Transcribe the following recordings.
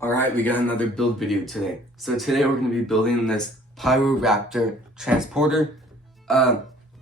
Alright, we got another build video today. So today we're going to be building this Pyroraptor Transporter.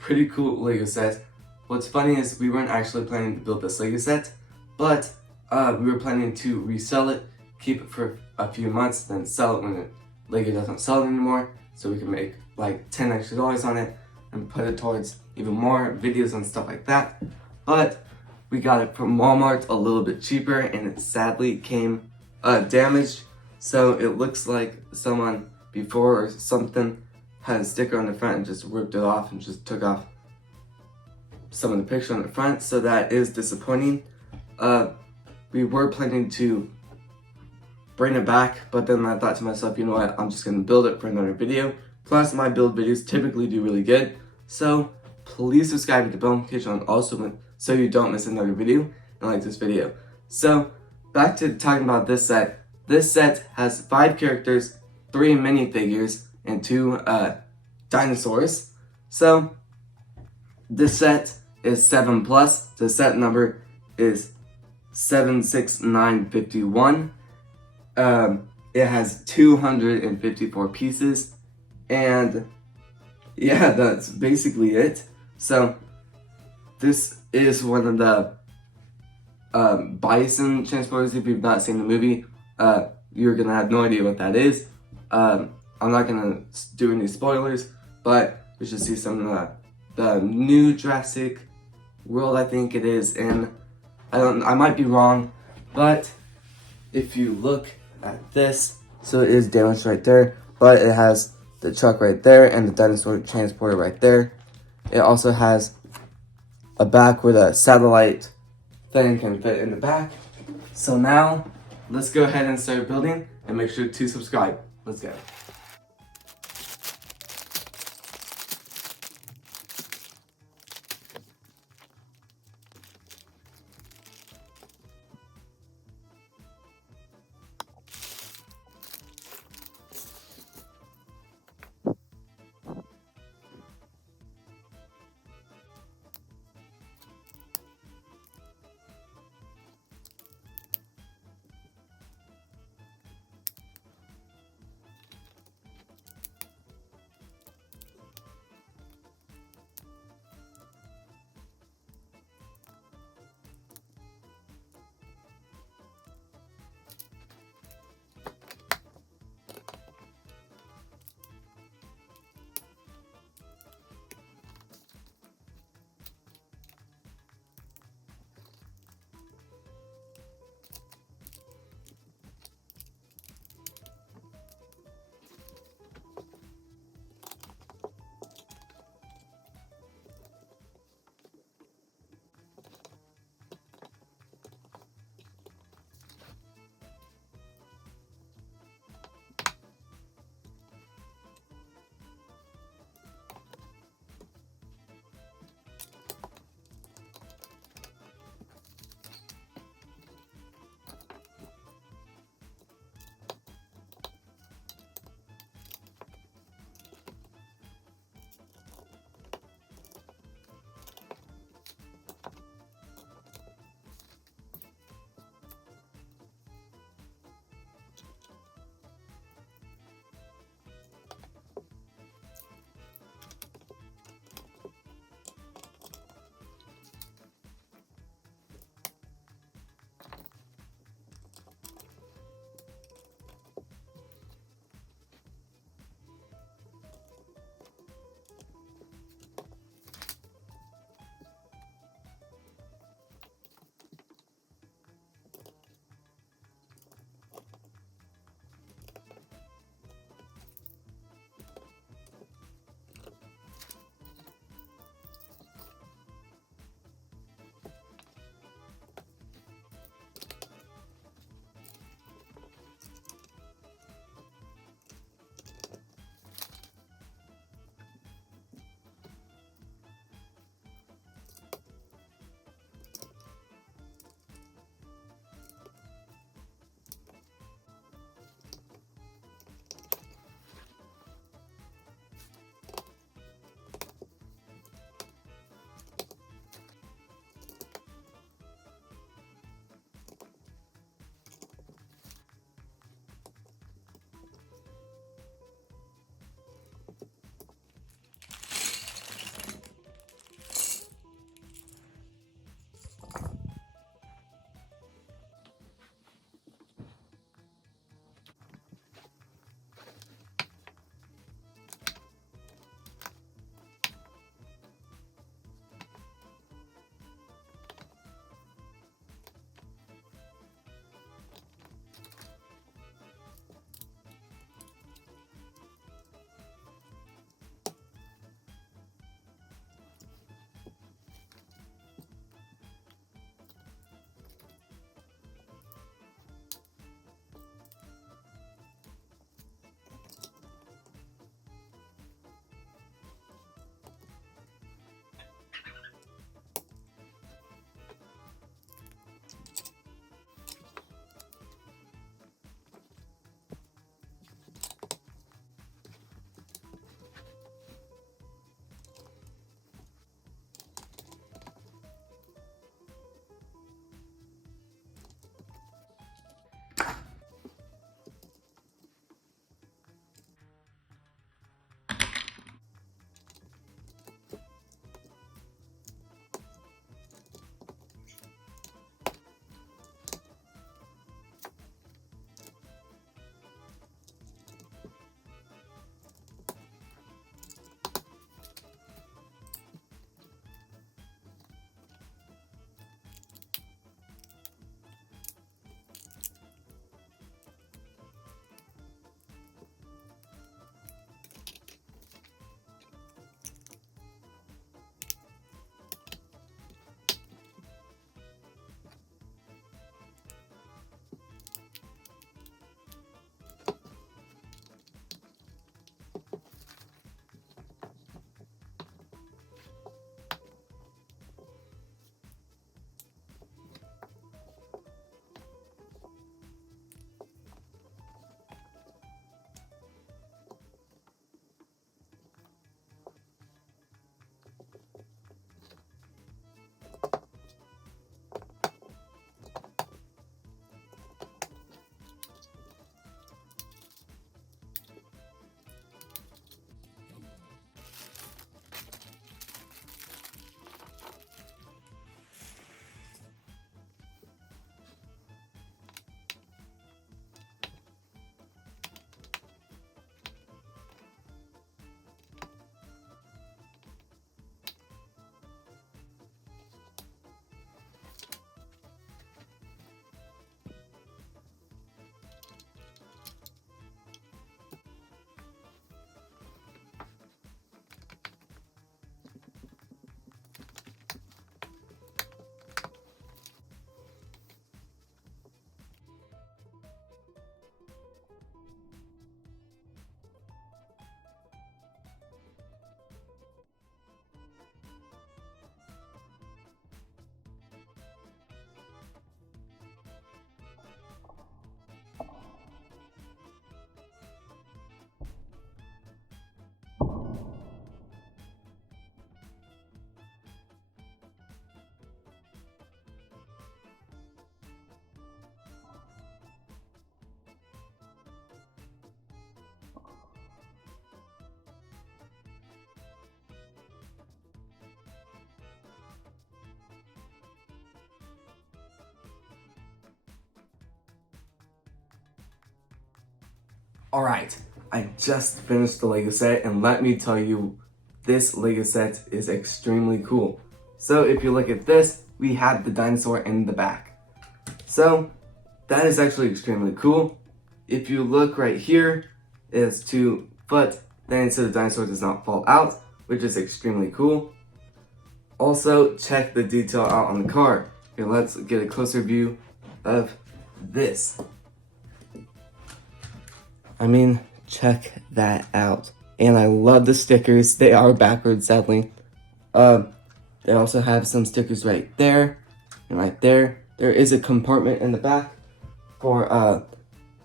Pretty cool Lego set. What's funny is we weren't actually planning to build this Lego set, but we were planning to resell it, keep it for a few months, then sell it when Lego doesn't sell it anymore, so we can make like $10 extra on it and put it towards even more videos and stuff like that. But we got it from Walmart a little bit cheaper, and it sadly came damaged, so it looks like someone before or something had a sticker on the front and just ripped it off and just took off some of the picture on the front, so that is disappointing. We were planning to bring it back, but then I thought to myself, you know what, I'm just going to build it for another video. Plus, my build videos typically do really good, so please subscribe to the bell notification on also so you don't miss another video and like this video. So back to talking about this set. This set has 5 characters, 3 minifigures, and 2 dinosaurs. So this set is 7+. The set number is 76951. It has 254 pieces, and yeah, that's basically it. So this is one of the bison transporters. If you've not seen the movie, you're gonna have no idea what that is. I'm not gonna do any spoilers, but we should see some of the new Jurassic World, I think it is, and I might be wrong, but if you look at this, so it is damaged right there, but it has the truck right there and the dinosaur transporter right there. It also has a back where the satellite thing can fit in the back. So now, let's go ahead and start building, and make sure to subscribe. Let's go. Alright, I just finished the Lego set, and let me tell you, this Lego set is extremely cool. So if you look at this, we have the dinosaur in the back. So that is actually extremely cool. If you look right here, it has 2 foot, then so the dinosaur does not fall out, which is extremely cool. Also, check the detail out on the car. Here, let's get a closer view of this. I mean, check that out. And I love the stickers. They are backwards, sadly. They also have some stickers right there and right there. There is a compartment in the back for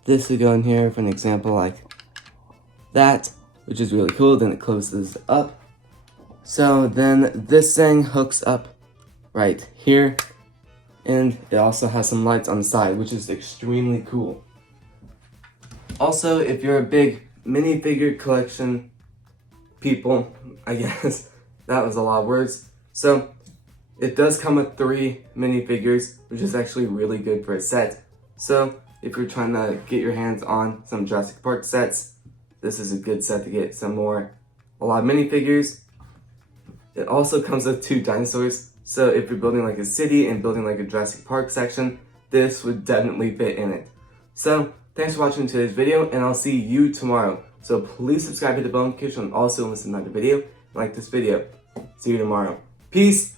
this to go in here for an example like that, which is really cool. Then it closes up. So then this thing hooks up right here. And it also has some lights on the side, which is extremely cool. Also, if you're a big minifigure collection people, I guess that was a lot of words. So it does come with 3 minifigures, which is actually really good for a set. So if you're trying to get your hands on some Jurassic Park sets, this is a good set to get a lot of minifigures. It also comes with 2 dinosaurs. So if you're building like a city and building like a Jurassic Park section, this would definitely fit in it. So thanks for watching today's video, and I'll see you tomorrow. So please subscribe to the bell notification and also listen to another video. Like this video. See you tomorrow. Peace.